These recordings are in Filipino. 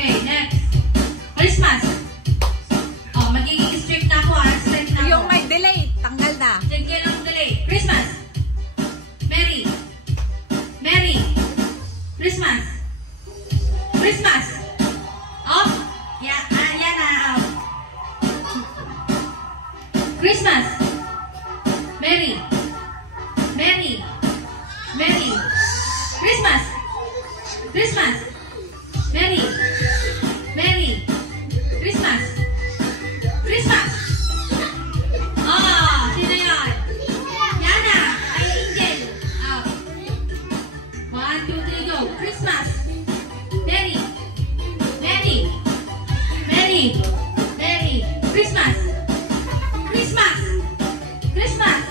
Okay, next. Christmas. Oh, magiging strict na ako, ha? Strict na ako. Yung may delay, tanggal na. Sige lang delay. Christmas. Merry. Merry. Christmas. Christmas. Off. Yeah, yan na. Out. Christmas. Merry. Merry. Merry. Christmas. Christmas. Merry. Merry. Christmas. Christmas. Oh, sino yan? Yana. Ay, Angel. Out. 1, 2, 3, go. Christmas. Merry. Merry. Merry. Merry. Christmas. Christmas. Christmas.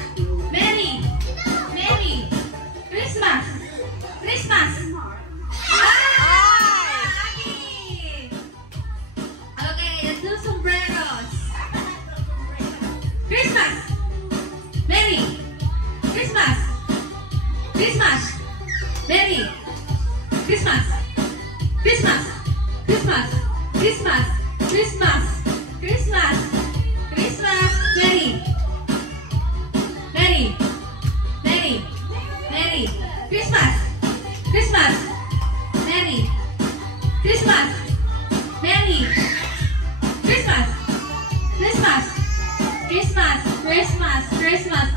Merry. Merry. Christmas. Christmas. Okay, let's do sombreros. Christmas. Merry. Christmas. Christmas. Merry. Christmas. Christmas. Christmas. Christmas. Christmas. Christmas. Christmas. Merry. Merry. Merry. Merry. Christmas. Christmas. Merry. Christmas. Merry. Christmas. Christmas. Christmas. Christmas. Christmas.